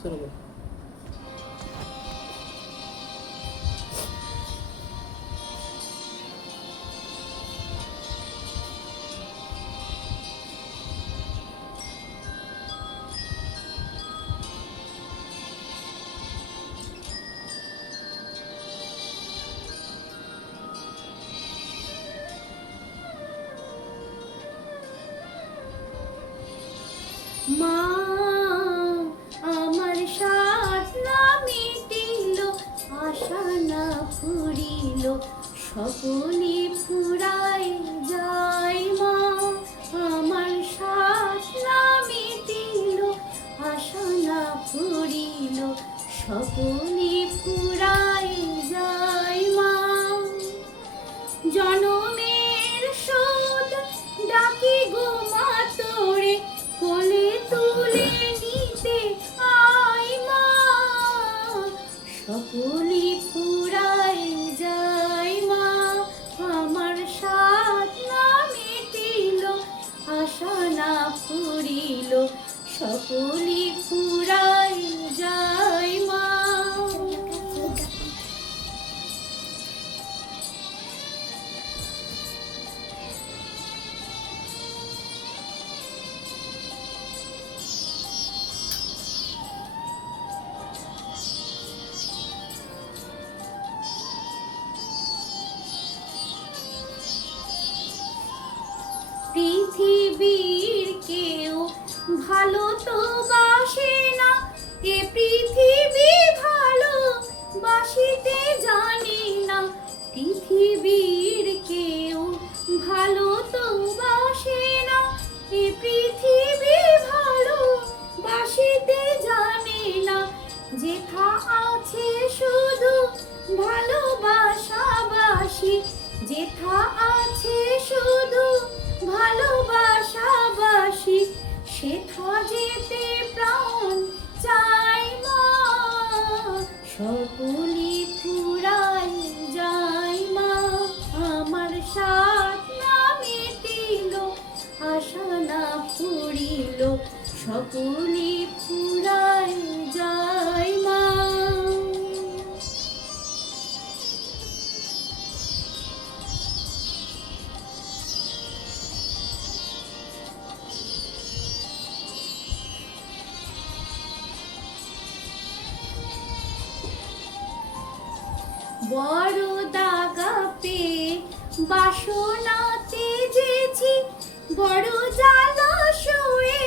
শুরু করো। মা আমার সাধ না মিটিল, আশা না ফুরিল, স্বপনে ফুরায় যায়। মা আমার সাধ না মিটিল, আশা না ফুরিল, স্বপনে ফুরায় যায়। মা জনমের শোধ ডাকি গো মা তোরে, কোলে তুলে নিতে আয়। মা সকলে ফুরায় যায়। মা আমার সাধ না মিটিল, আশা না ফুরিল, সকলে ফুরায় যায়। মা পৃথিবীর কেউ ভালো তো বাসে না, এ পৃথিবী ভালো বাসিতে জানে না। পৃথিবীর কেউ ভালো তো বাসে না, এ পৃথিবী ভালো বাসিতে জানে না। যেথা আছে শুধু ভালোবাসাবাসি, যেথা আছে শুধু ভালোবাসাবাসি, সেথা যেতে প্রাণ চাই। মা সকলে ফুরায় যায়। মা আমার সাধ না মিটিল, আশা না ফুরিল, সকলে ফুরায় যায়। মা বড় দাগা পেয়ে বাসনা তেজেছি, বড় জালাশয়ে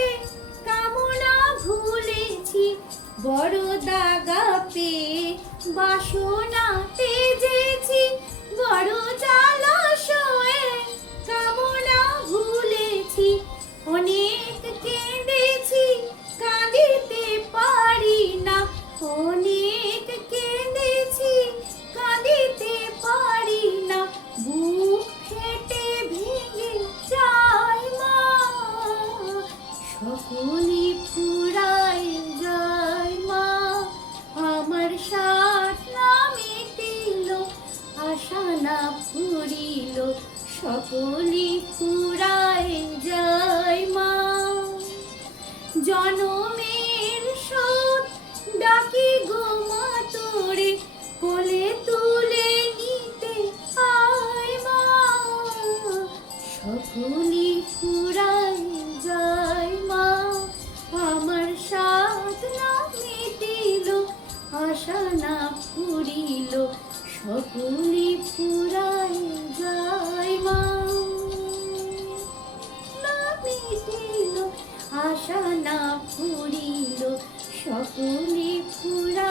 কামনা ভুলেছি। বড় দাগা পেয়ে বাসনা তেজেছি, বড় জালাশয়ে কামনা ভুলেছি। অনেক কেঁদেছি কাঁদিতে পারি না, অনেক কেঁদেছি কাঁদিতে পারি না। বুক ফেটে ভেঙে যায়। মা সকলে ফুরায় যায়। মা আমার সাধ না মিটিল, আশা না ফুরিল, সকলে ফুরায় যায়। মা জনমের শোধ ডাকি গো মা তোরে, কোলে তুলে নিতে আয়। মা সকলে ফুরায় যায়। মা আমার সাধ না মিটিল, আশা না ফুরিল, সকলে ফুরায় যায়। মা না মিটিল, আশা না ফুরিল, সকলে ফুরায়।